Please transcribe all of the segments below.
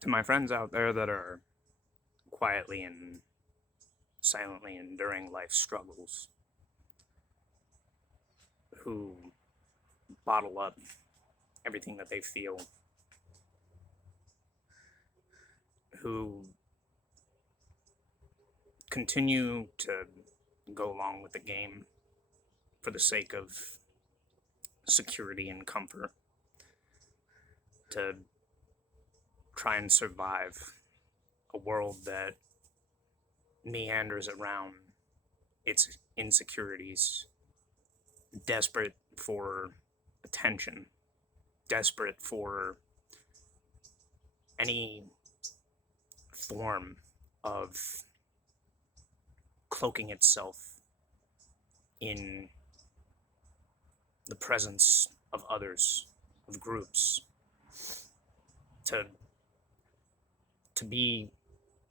To my friends out there that are quietly and silently enduring life's struggles, who bottle up everything that they feel, who continue to go along with the game for the sake of security and comfort, to try and survive a world that meanders around its insecurities, desperate for attention, desperate for any form of cloaking itself in the presence of others, of groups, to be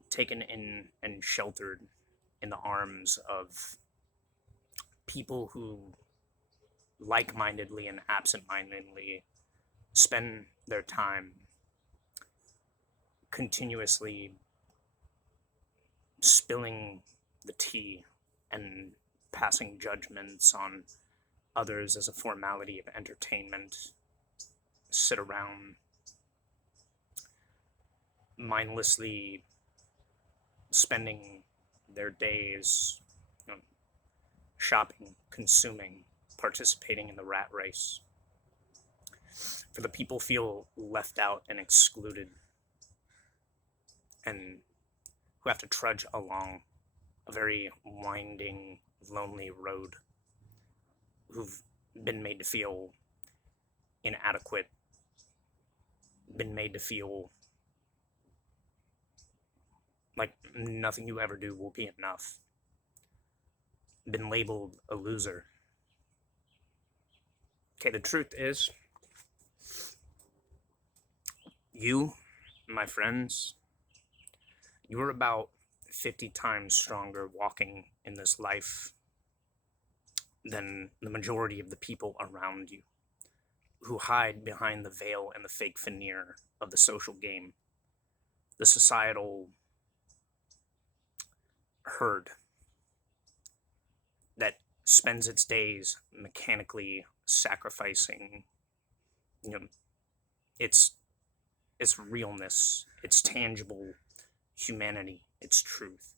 taken in and sheltered in the arms of people who like-mindedly and absent-mindedly spend their time continuously spilling the tea and passing judgments on others as a formality of entertainment, sit around mindlessly spending their days, shopping, consuming, participating in the rat race. For the people feel left out and excluded and who have to trudge along a very winding, lonely road, who've been made to feel inadequate, been made to feel like nothing you ever do will be enough, been labeled a loser. Okay, the truth is, you, my friends, you're about 50 times stronger walking in this life than the majority of the people around you who hide behind the veil and the fake veneer of the social game, the societal herd that spends its days mechanically sacrificing, its realness, its tangible humanity, its truth,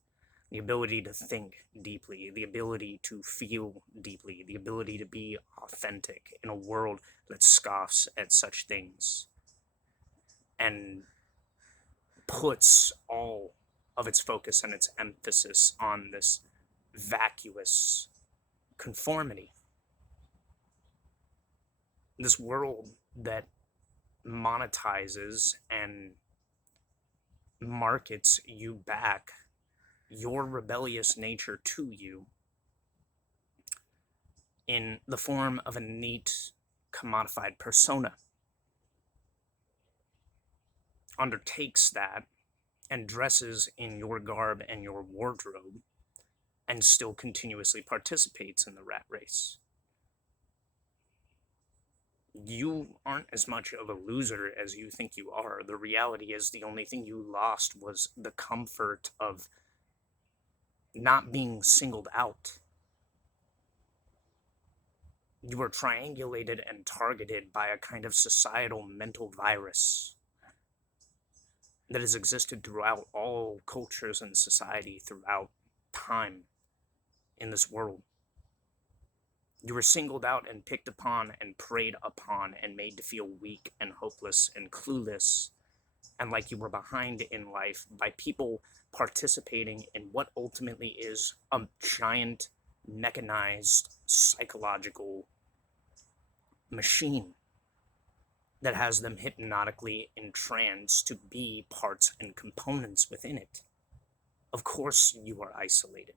the ability to think deeply, the ability to feel deeply, the ability to be authentic in a world that scoffs at such things and puts all of its focus and its emphasis on this vacuous conformity. This world that monetizes and markets you back, your rebellious nature to you, in the form of a neat, commodified persona, undertakes that and dresses in your garb and your wardrobe and still continuously participates in the rat race. You aren't as much of a loser as you think you are. The reality is the only thing you lost was the comfort of not being singled out. You were triangulated and targeted by a kind of societal mental virus that has existed throughout all cultures and society throughout time in this world. You were singled out and picked upon and preyed upon and made to feel weak and hopeless and clueless and like you were behind in life by people participating in what ultimately is a giant mechanized psychological machine that has them hypnotically entranced to be parts and components within it. Of course you are isolated.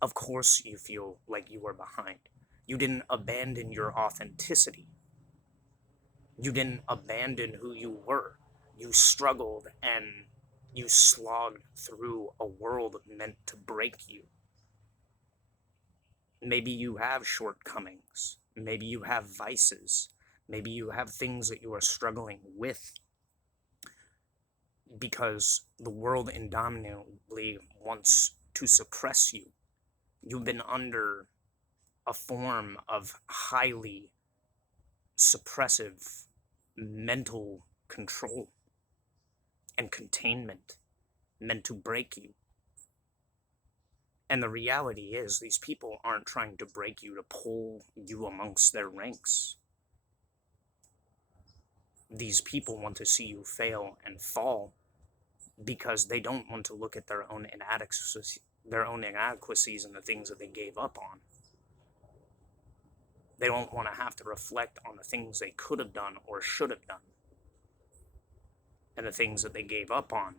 Of course you feel like you are behind. You didn't abandon your authenticity. You didn't abandon who you were. You struggled and you slogged through a world meant to break you. Maybe you have shortcomings. Maybe you have vices. Maybe you have things that you are struggling with. because the world indomitably wants to suppress you. You've been under a form of highly suppressive mental control and containment meant to break you. And the reality is, these people aren't trying to break you to pull you amongst their ranks. These people want to see you fail and fall because they don't want to look at their own inadequacies and the things that they gave up on. They don't want to have to reflect on the things they could have done or should have done, and the things that they gave up on.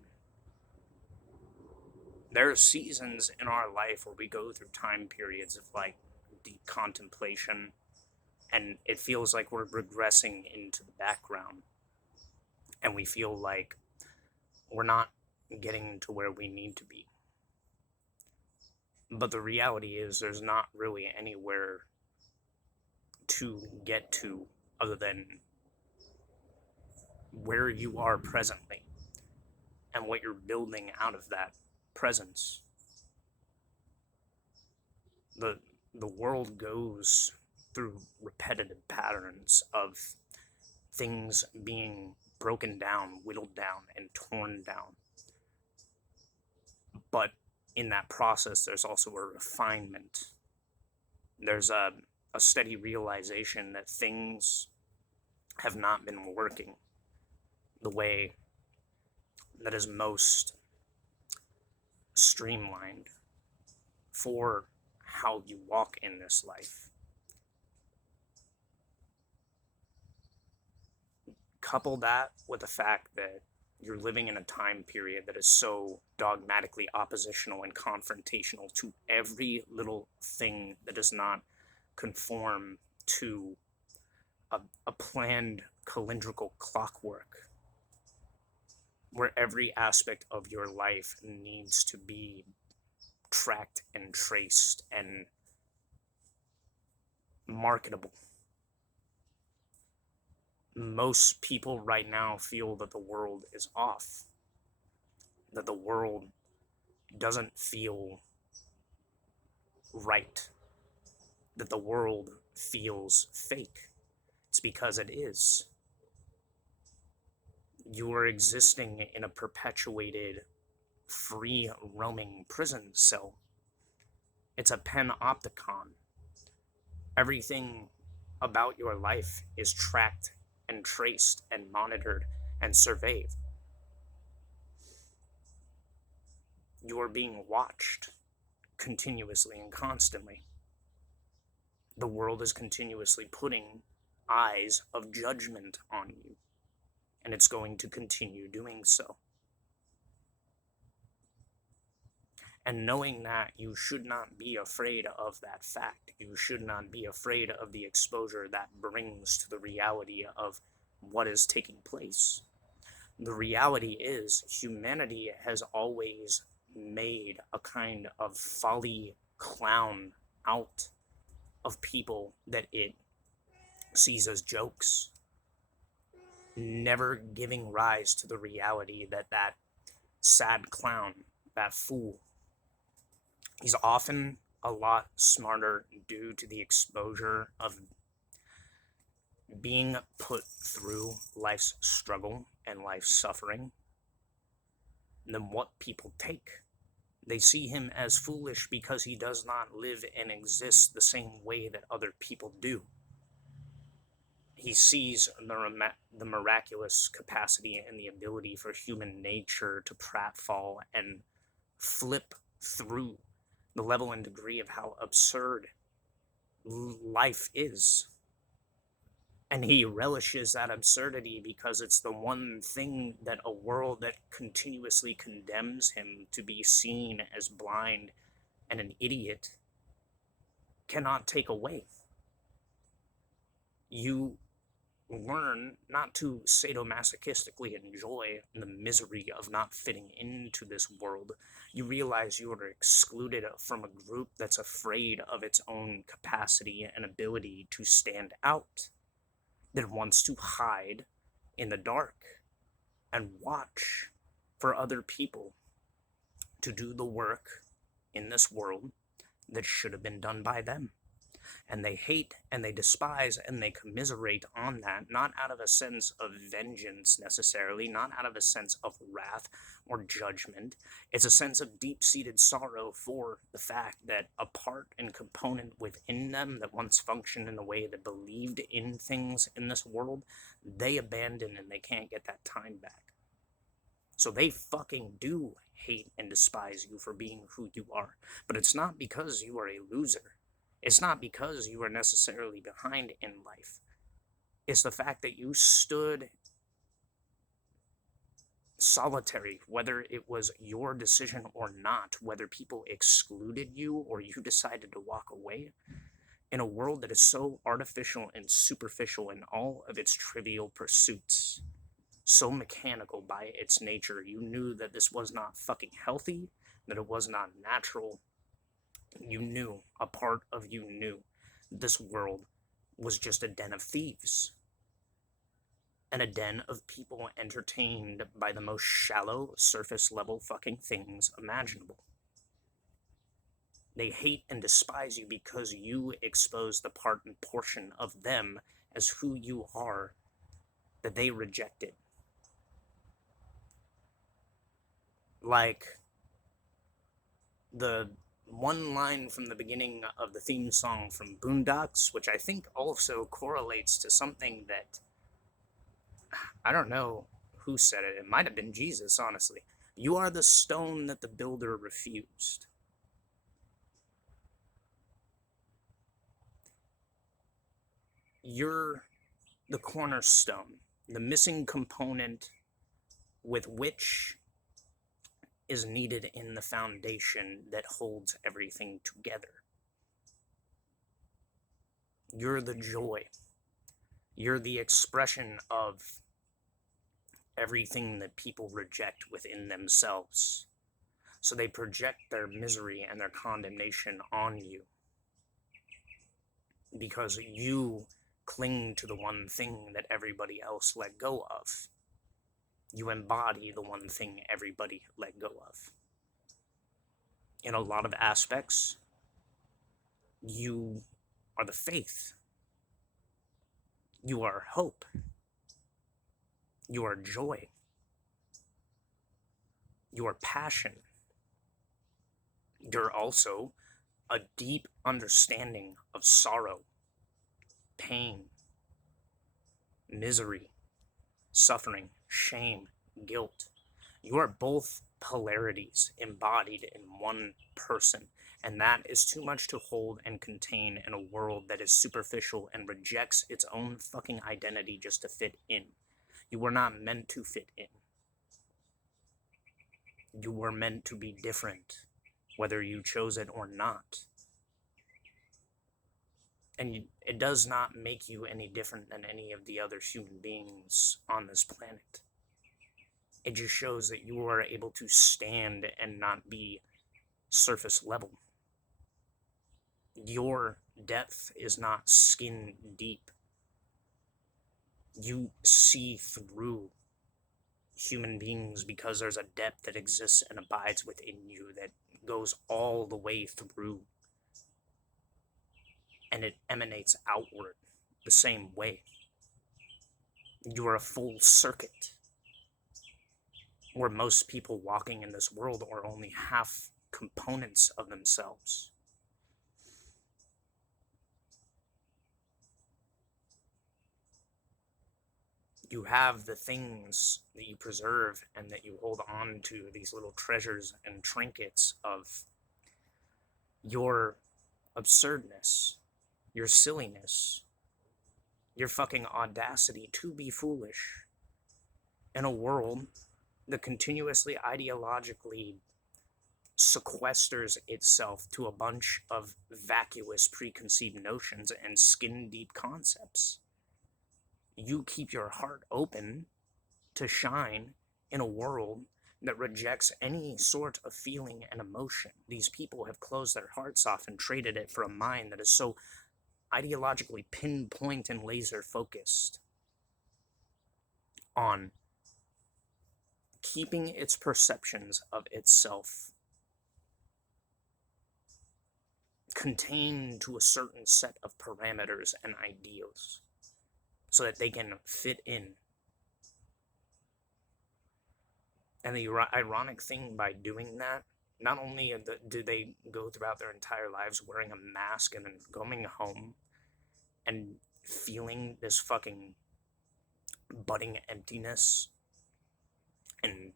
There are seasons in our life where we go through time periods of like deep contemplation, and it feels like we're regressing into the background, and we feel like we're not getting to where we need to be. But the reality is, there's not really anywhere to get to other than where you are presently and what you're building out of that presence. The world goes through repetitive patterns of things being broken down, whittled down, and torn down. But in that process, there's also a refinement. There's a steady realization that things have not been working the way that is most streamlined for how you walk in this life. Couple that with the fact that you're living in a time period that is so dogmatically oppositional and confrontational to every little thing that does not conform to a planned calendrical clockwork, where every aspect of your life needs to be tracked and traced and marketable. Most people right now feel that the world is off, that the world doesn't feel right, that the world feels fake. It's because it is. You are existing in a perpetuated, free roaming prison cell. It's a panopticon. Everything about your life is tracked and traced and monitored and surveyed. You are being watched continuously and constantly. The world is continuously putting eyes of judgment on you, and it's going to continue doing so. And knowing that, you should not be afraid of that fact. You should not be afraid of the exposure that brings to the reality of what is taking place. The reality is, humanity has always made a kind of folly clown out of people that it sees as jokes, never giving rise to the reality that that sad clown, that fool, he's often a lot smarter due to the exposure of being put through life's struggle and life's suffering than what people take. They see him as foolish because he does not live and exist the same way that other people do. He sees the miraculous capacity and the ability for human nature to pratfall and flip through the level and degree of how absurd life is. And he relishes that absurdity because it's the one thing that a world that continuously condemns him to be seen as blind and an idiot cannot take away. You learn not to sadomasochistically enjoy the misery of not fitting into this world. You realize you are excluded from a group that's afraid of its own capacity and ability to stand out, that wants to hide in the dark and watch for other people to do the work in this world that should have been done by them. And they hate and they despise and they commiserate on that, not out of a sense of vengeance necessarily, not out of a sense of wrath or judgment. It's a sense of deep-seated sorrow for the fact that a part and component within them that once functioned in a way that believed in things in this world, they abandon and they can't get that time back. So they fucking do hate and despise you for being who you are. But it's not because you are a loser. It's not because you are necessarily behind in life. It's the fact that you stood solitary, whether it was your decision or not, whether people excluded you or you decided to walk away, in a world that is so artificial and superficial in all of its trivial pursuits, so mechanical by its nature. You knew that this was not fucking healthy, that it was not natural. You knew, a part of you knew, this world was just a den of thieves. And a den of people entertained by the most shallow, surface level fucking things imaginable. They hate and despise you because you expose the part and portion of them as who you are that they rejected. Like the one line from the beginning of the theme song from Boondocks, which I think also correlates to something that, I don't know who said it. It might have been Jesus, honestly. You are the stone that the builder refused. You're the cornerstone, the missing component with which is needed in the foundation that holds everything together. You're the joy. You're the expression of everything that people reject within themselves. So they project their misery and their condemnation on you because you cling to the one thing that everybody else let go of. You embody the one thing everybody let go of. In a lot of aspects, you are the faith. You are hope. You are joy. You are passion. You're also a deep understanding of sorrow, pain, misery, suffering, shame, guilt. You are both polarities embodied in one person, and that is too much to hold and contain in a world that is superficial and rejects its own fucking identity just to fit in. You were not meant to fit in. You were meant to be different, whether you chose it or not. And it does not make you any different than any of the other human beings on this planet. It just shows that you are able to stand and not be surface level. Your depth is not skin deep. You see through human beings because there's a depth that exists and abides within you that goes all the way through. And it emanates outward the same way. You are a full circuit, where most people walking in this world are only half components of themselves. You have the things that you preserve and that you hold on to, these little treasures and trinkets of your absurdness, your silliness, your fucking audacity to be foolish in a world that continuously ideologically sequesters itself to a bunch of vacuous preconceived notions and skin-deep concepts. You keep your heart open to shine in a world that rejects any sort of feeling and emotion. These people have closed their hearts off and traded it for a mind that is so ideologically pinpoint and laser focused on keeping its perceptions of itself contained to a certain set of parameters and ideals so that they can fit in. And the ironic thing by doing that, not only do they go throughout their entire lives wearing a mask and then going home and feeling this fucking budding emptiness and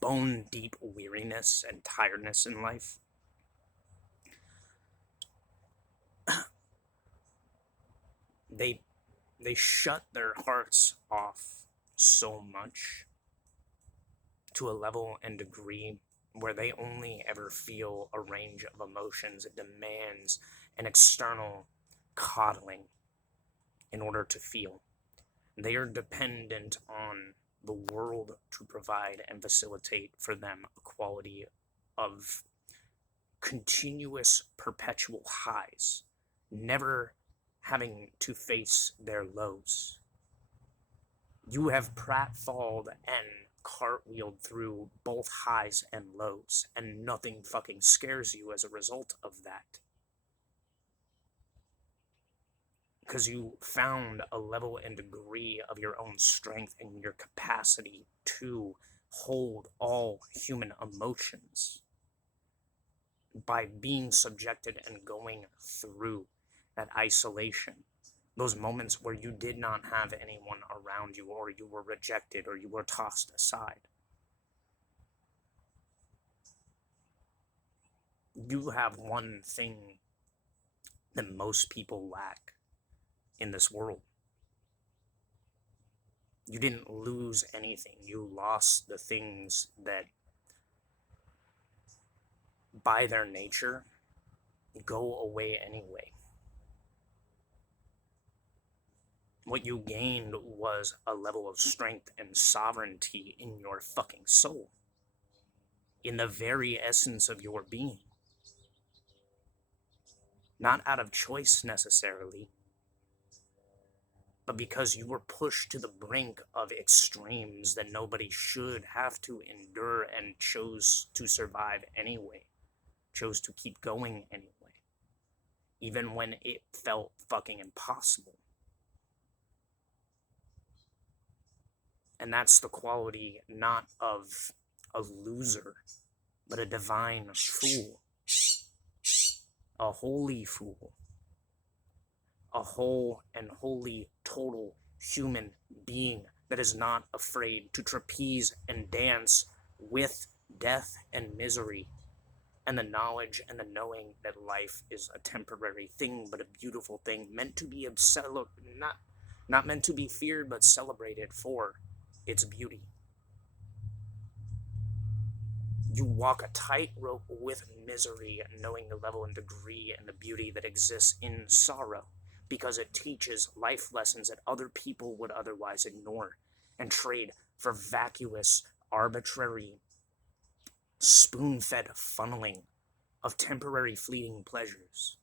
bone deep weariness and tiredness in life, they shut their hearts off so much to a level and degree where they only ever feel a range of emotions that demands an external coddling in order to feel. They are dependent on the world to provide and facilitate for them a quality of continuous perpetual highs, never having to face their lows. You have pratfalled and cartwheeled through both highs and lows, and nothing fucking scares you as a result of that. Because you found a level and degree of your own strength and your capacity to hold all human emotions by being subjected and going through that isolation. Those moments where you did not have anyone around you, or you were rejected, or you were tossed aside. You have one thing that most people lack in this world. You didn't lose anything. You lost the things that, by their nature, go away anyway. What you gained was a level of strength and sovereignty in your fucking soul, in the very essence of your being. Not out of choice necessarily, but because you were pushed to the brink of extremes that nobody should have to endure, and chose to survive anyway, chose to keep going anyway, even when it felt fucking impossible. And that's the quality not of a loser, but a divine fool, a holy fool, a whole and holy total human being that is not afraid to trapeze and dance with death and misery, and the knowledge and the knowing that life is a temporary thing, but a beautiful thing, meant to be not meant to be feared, but celebrated for its beauty. You walk a tightrope with misery, knowing the level and degree and the beauty that exists in sorrow, because it teaches life lessons that other people would otherwise ignore and trade for vacuous, arbitrary, spoon-fed funneling of temporary fleeting pleasures.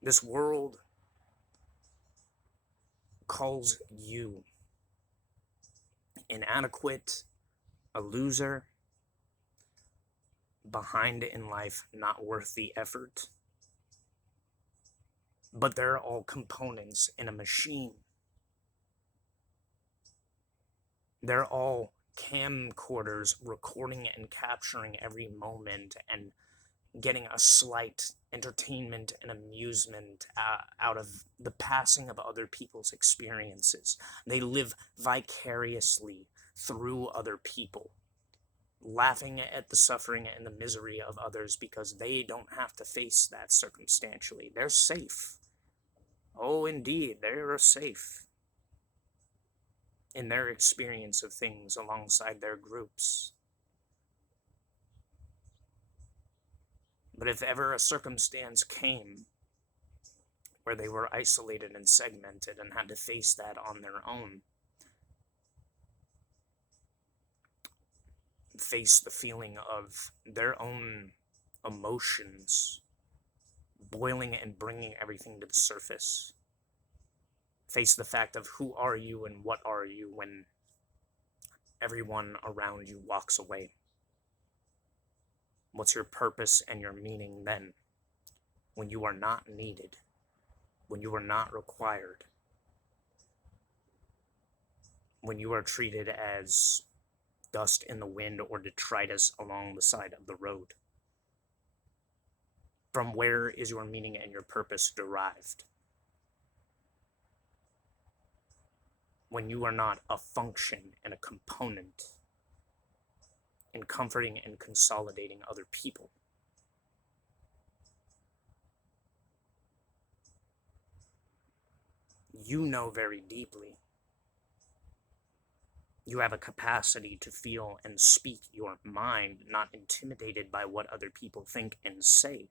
This world calls you inadequate, a loser, behind in life, not worth the effort. But they're all components in a machine. They're all camcorders recording and capturing every moment and getting a slight entertainment and amusement out of the passing of other people's experiences. They live vicariously through other people, laughing at the suffering and the misery of others because they don't have to face that circumstantially. They're safe. Oh, indeed, they're safe in their experience of things alongside their groups. But if ever a circumstance came where they were isolated and segmented and had to face that on their own, face the feeling of their own emotions boiling and bringing everything to the surface, Face the fact of who are you and what are you when everyone around you walks away. What's your purpose and your meaning then, when you are not needed, when you are not required, when you are treated as dust in the wind or detritus along the side of the road? From where is your meaning and your purpose derived? When you are not a function and a component in comforting and consolidating other people. You know very deeply. You have a capacity to feel and speak your mind, not intimidated by what other people think and say.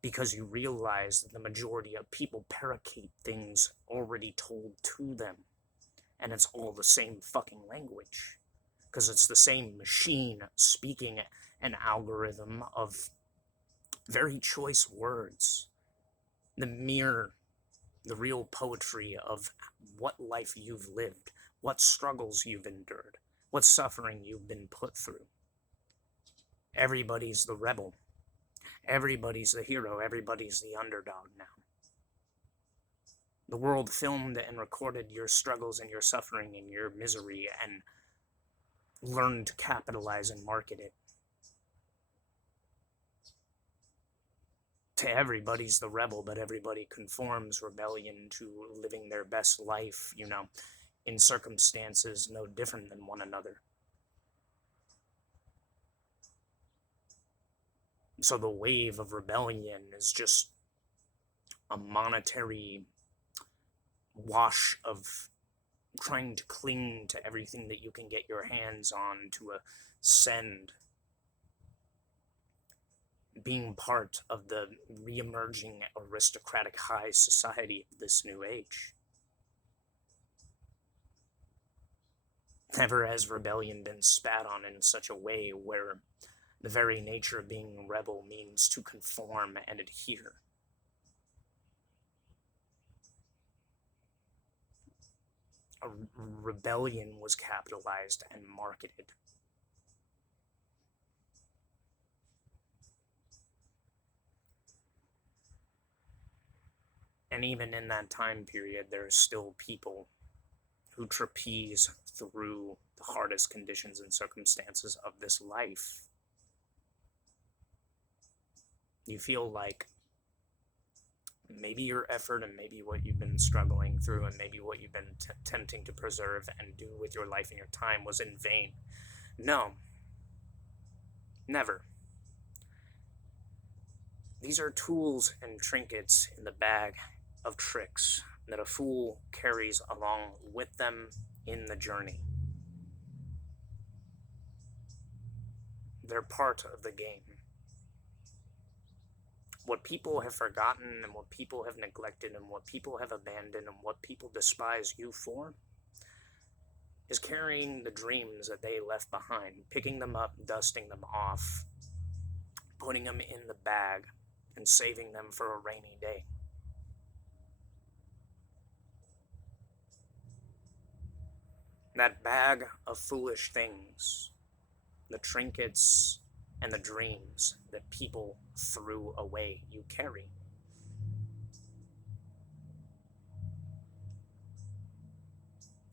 Because you realize that the majority of people parrot things already told to them. And it's all the same fucking language. Because it's the same machine speaking an algorithm of very choice words. The real poetry of what life you've lived, what struggles you've endured, what suffering you've been put through. Everybody's the rebel. Everybody's the hero. Everybody's the underdog now. The world filmed and recorded your struggles and your suffering and your misery and learned to capitalize and market it. To everybody's the rebel, but everybody conforms rebellion to living their best life, in circumstances no different than one another. So the wave of rebellion is just a monetary wash of trying to cling to everything that you can get your hands on to ascend, being part of the re-emerging aristocratic high society of this new age. Never has rebellion been spat on in such a way where the very nature of being a rebel means to conform and adhere. A rebellion was capitalized and marketed. And even in that time period, there are still people who trapeze through the hardest conditions and circumstances of this life. You feel like maybe your effort and maybe what you've been struggling through and maybe what you've been attempting to preserve and do with your life and your time was in vain. No. Never. These are tools and trinkets in the bag of tricks that a fool carries along with them in the journey. They're part of the game. What people have forgotten and what people have neglected and what people have abandoned and what people despise you for is carrying the dreams that they left behind, picking them up, dusting them off, putting them in the bag, and saving them for a rainy day. That bag of foolish things, the trinkets and the dreams that people threw away, you carry.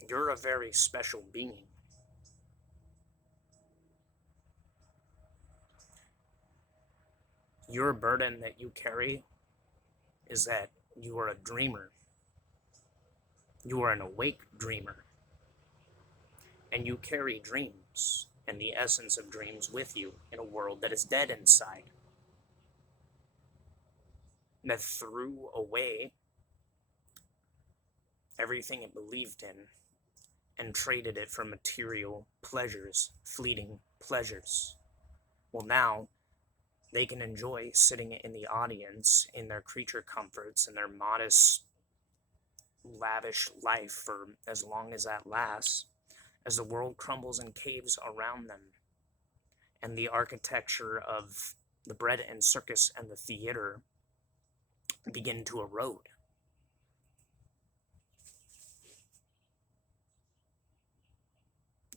You're a very special being. Your burden that you carry is that you are a dreamer. You are an awake dreamer. And you carry dreams and the essence of dreams with you in a world that is dead inside. That threw away everything it believed in and traded it for material pleasures, fleeting pleasures. Well, now they can enjoy sitting in the audience in their creature comforts and their modest, lavish life for as long as that lasts, as the world crumbles and caves around them, and the architecture of the bread and circus and the theater begin to erode.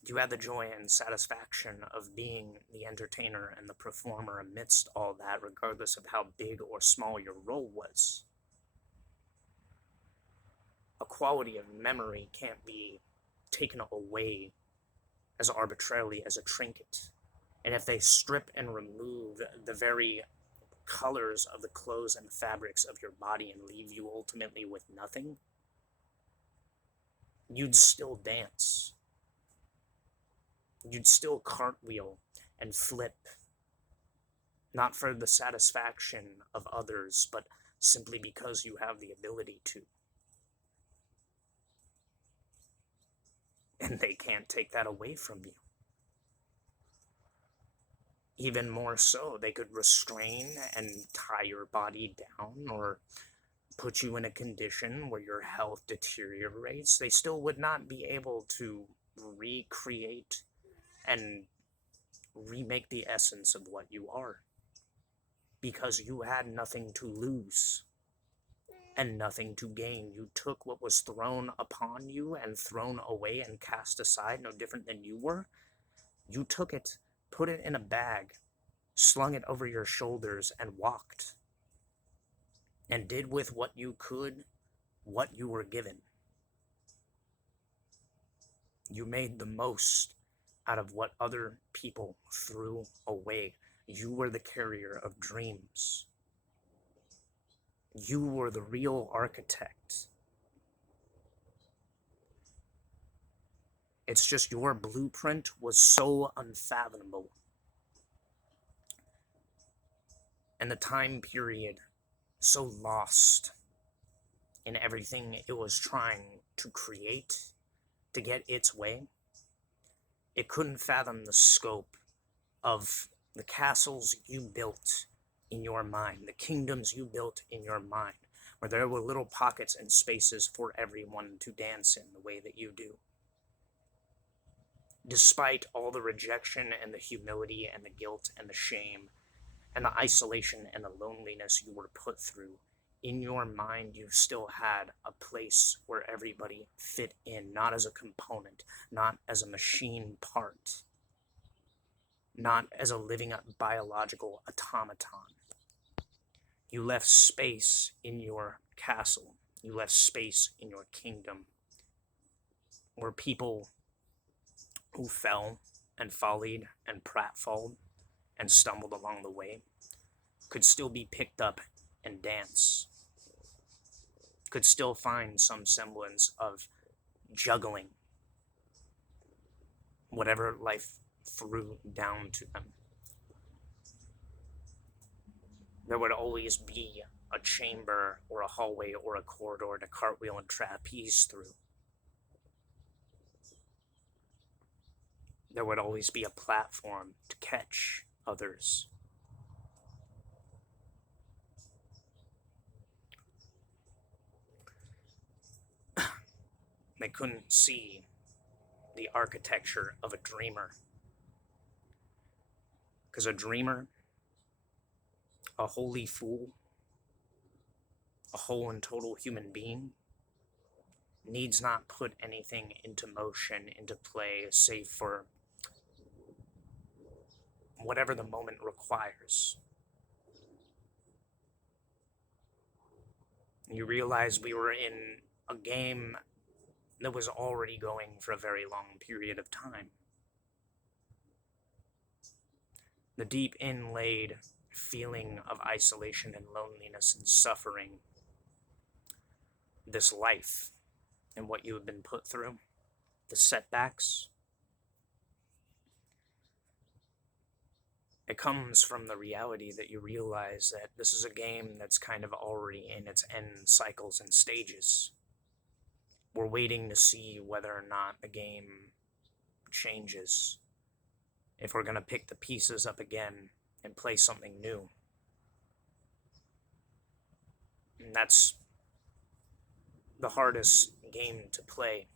You had the joy and satisfaction of being the entertainer and the performer amidst all that, regardless of how big or small your role was. A quality of memory can't be taken away as arbitrarily as a trinket. And if they strip and remove the very colors of the clothes and fabrics of your body and leave you ultimately with nothing, you'd still dance. You'd still cartwheel and flip, not for the satisfaction of others, but simply because you have the ability to. And they can't take that away from you. Even more so, they could restrain and tie your body down or put you in a condition where your health deteriorates. They still would not be able to recreate and remake the essence of what you are, because you had nothing to lose and nothing to gain. You took what was thrown upon you and thrown away and cast aside, no different than you were. You took it, put it in a bag, slung it over your shoulders, and walked. And did with what you could, what you were given. You made the most out of what other people threw away. You were the carrier of dreams. You were the real architect. It's just your blueprint was so unfathomable. And the time period so lost in everything it was trying to create to get its way. It couldn't fathom the scope of the castles you built in your mind, the kingdoms you built in your mind, where there were little pockets and spaces for everyone to dance in the way that you do. Despite all the rejection and the humility and the guilt and the shame and the isolation and the loneliness you were put through, in your mind you still had a place where everybody fit in, not as a component, not as a machine part, not as a living biological automaton. You left space in your castle. You left space in your kingdom where people who fell and follied and pratfalled and stumbled along the way could still be picked up and dance, could still find some semblance of juggling whatever life threw down to them. There would always be a chamber or a hallway or a corridor to cartwheel and trapeze through. There would always be a platform to catch others. They couldn't see the architecture of a dreamer. Because a dreamer, a holy fool, a whole and total human being, needs not put anything into motion, into play, save for whatever the moment requires. You realize we were in a game that was already going for a very long period of time. The deep inlaid feeling of isolation and loneliness and suffering, this life and what you have been put through, the setbacks, it comes from the reality that you realize that this is a game that's kind of already in its end cycles and stages. We're waiting to see whether or not the game changes, if we're going to pick the pieces up again and play something new. And that's the hardest game to play.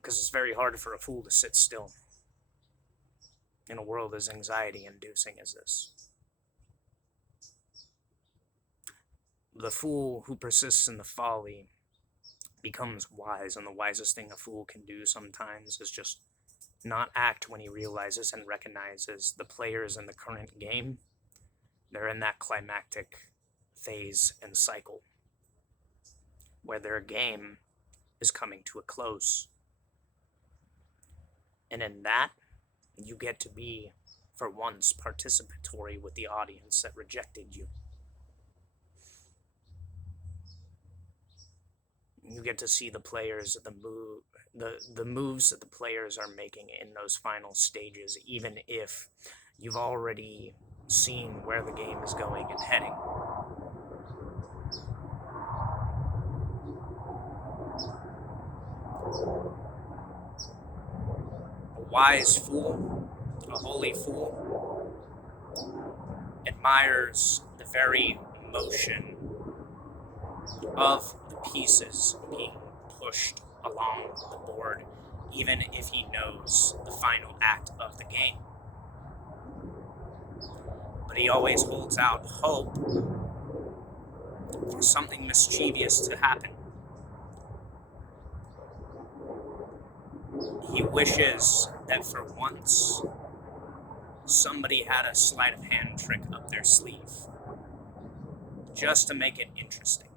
Because it's very hard for a fool to sit still in a world as anxiety-inducing as this. The fool who persists in the folly becomes wise, and the wisest thing a fool can do sometimes is just not act when he realizes and recognizes the players in the current game, they're in that climactic phase and cycle where their game is coming to a close. And in that, you get to be, for once, participatory with the audience that rejected you. You get to see the players, the moves that the players are making in those final stages, even if you've already seen where the game is going and heading. A wise fool, a holy fool, admires the very motion of the pieces being pushed along the board, even if he knows the final act of the game. But he always holds out hope for something mischievous to happen. He wishes that for once somebody had a sleight of hand trick up their sleeve, just to make it interesting.